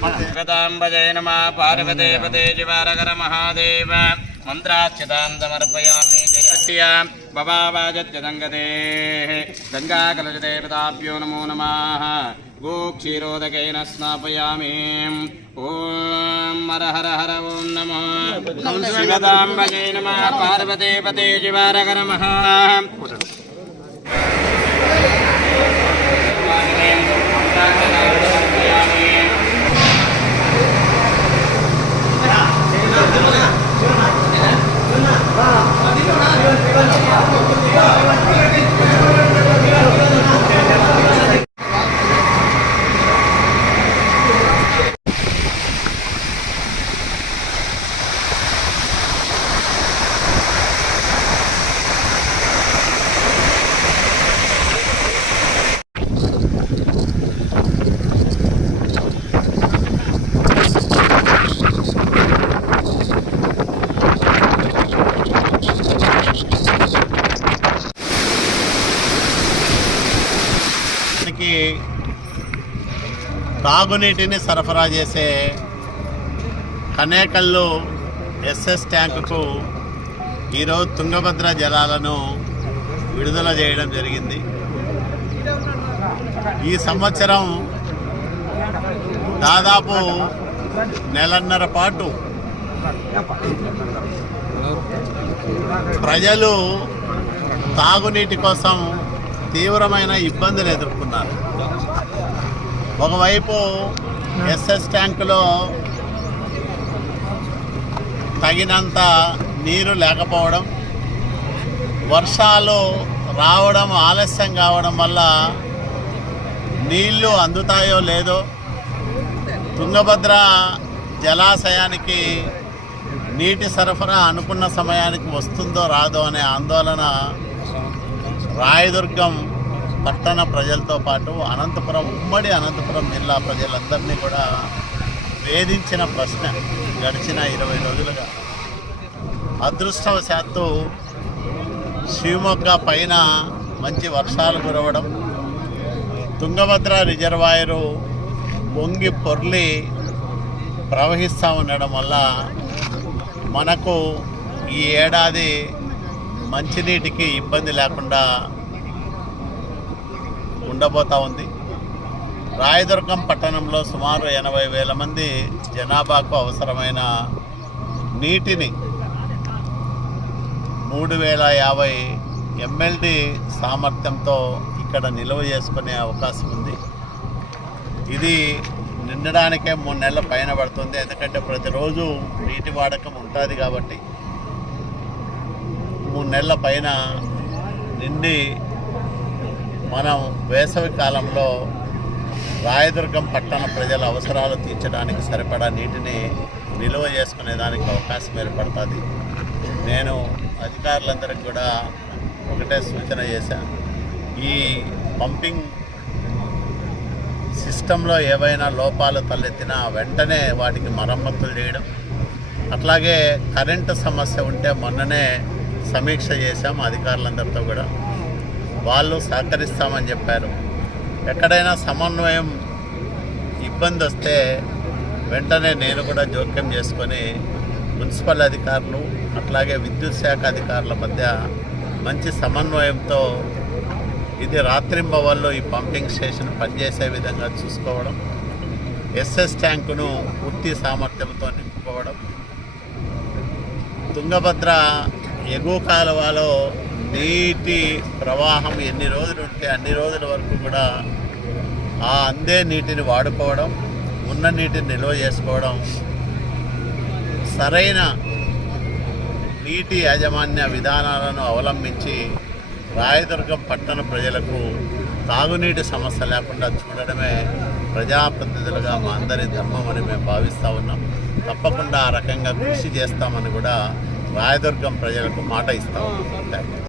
जय नमः पार्वते पते शिवारकर महादेव मंत्राच्युतान्तमर्पयामि जयत्या बबावाजत्यदङ्गते गङ्गाकलशदेवताभ्यो नमो नमः गोक्षीरोदकेन स्नापयामि ओम हर हर हर ओम नमः शिवदाम्बजय नमः पार्वते पते शिवारकर महादेव తాగునీటిని సరఫరా చేసే కనేకల్లు ఎస్ఎస్ ట్యాంకుకు ఈరోజు తుంగభద్ర జలాలను విడుదల చేయడం జరిగింది. ఈ సంవత్సరం దాదాపు నెలన్నర పాటు ప్రజలు తాగునీటి కోసం తీవ్రమైన ఇబ్బందులు ఎదుర్కొన్నారు. ఒకవైపు ఎస్ఎస్ ట్యాంకులో తగినంత నీరు లేకపోవడం, వర్షాలు రావడం ఆలస్యం కావడం వల్ల నీళ్లు అందుతాయో లేదో, తుంగభద్ర జలాశయానికి నీటి సరఫరా అనుకున్న సమయానికి వస్తుందో రాదో అనే ఆందోళన రాయదుర్గం పట్టణ ప్రజలతో పాటు ఉమ్మడి అనంతపురం జిల్లా ప్రజలందరినీ కూడా వేధించిన ప్రశ్న గడిచిన 20 రోజులుగా. అదృష్టవశాత్తు శివమొగ్గ పైన మంచి వర్షాలు కురవడం, తుంగభద్ర రిజర్వాయరు పొంగి పొర్లి ప్రవహిస్తూ ఉండడం వల్ల మనకు ఈ ఏడాది మంచినీటికి ఇబ్బంది లేకుండా ఉండబోతూ ఉంది. రాయదుర్గం పట్టణంలో సుమారు 80,000 మంది జనాభాకు అవసరమైన నీటిని 3,050 MLD సామర్థ్యంతో ఇక్కడ నిల్వ చేసుకునే అవకాశం ఉంది. ఇది నిండడానికే 3 నెలల పైన పడుతుంది. ఎందుకంటే ప్రతిరోజు నీటి వాడకం ఉంటుంది కాబట్టి 3 నెలల పైన నిండి మనం వేసవి కాలంలో రాయదుర్గం పట్టణ ప్రజల అవసరాలు తీర్చడానికి సరిపడా నీటిని నిల్వ చేసుకునేదానికి అవకాశం ఏర్పడుతుంది. నేను అధికారులందరికీ కూడా ఒకటే సూచన చేశాను. ఈ పంపింగ్ సిస్టంలో ఏవైనా లోపాలు తలెత్తినా వెంటనే వాటికి మరమ్మతులు చేయడం, అట్లాగే కరెంటు సమస్య ఉంటే మొన్ననే సమీక్ష చేశాం అధికారులందరితో కూడా. వాళ్ళు సహకరిస్తామని చెప్పారు. ఎక్కడైనా సమన్వయం ఇబ్బంది వస్తే వెంటనే నేను కూడా జోక్యం చేసుకొని మున్సిపల్ అధికారులు అట్లాగే విద్యుత్ శాఖ అధికారుల మధ్య మంచి సమన్వయంతో ఇది రాత్రింబవళ్ళు ఈ పంపింగ్ స్టేషన్ పనిచేసే విధంగా చూసుకోవడం, ఎస్ఎస్ ట్యాంకును పూర్తి సామర్థ్యంతో నింపుకోవడం, తుంగభద్ర ఎగువ కాలువలో నీటి ప్రవాహం ఎన్ని రోజులు ఉంటే అన్ని రోజుల వరకు కూడా ఆ అందే నీటిని వాడుకోవడం, ఉన్న నీటిని నిల్వ చేసుకోవడం, సరైన నీటి యాజమాన్య విధానాలను అవలంబించి రాయదుర్గం పట్టణ ప్రజలకు తాగునీటి సమస్య లేకుండా చూడడమే ప్రజాప్రతినిధులుగా మా అందరి ధర్మం అని మేము భావిస్తూ ఉన్నాం. తప్పకుండా ఆ రకంగా కృషి చేస్తామని కూడా రాయదుర్గం ప్రజలకు మాట ఇస్తాం.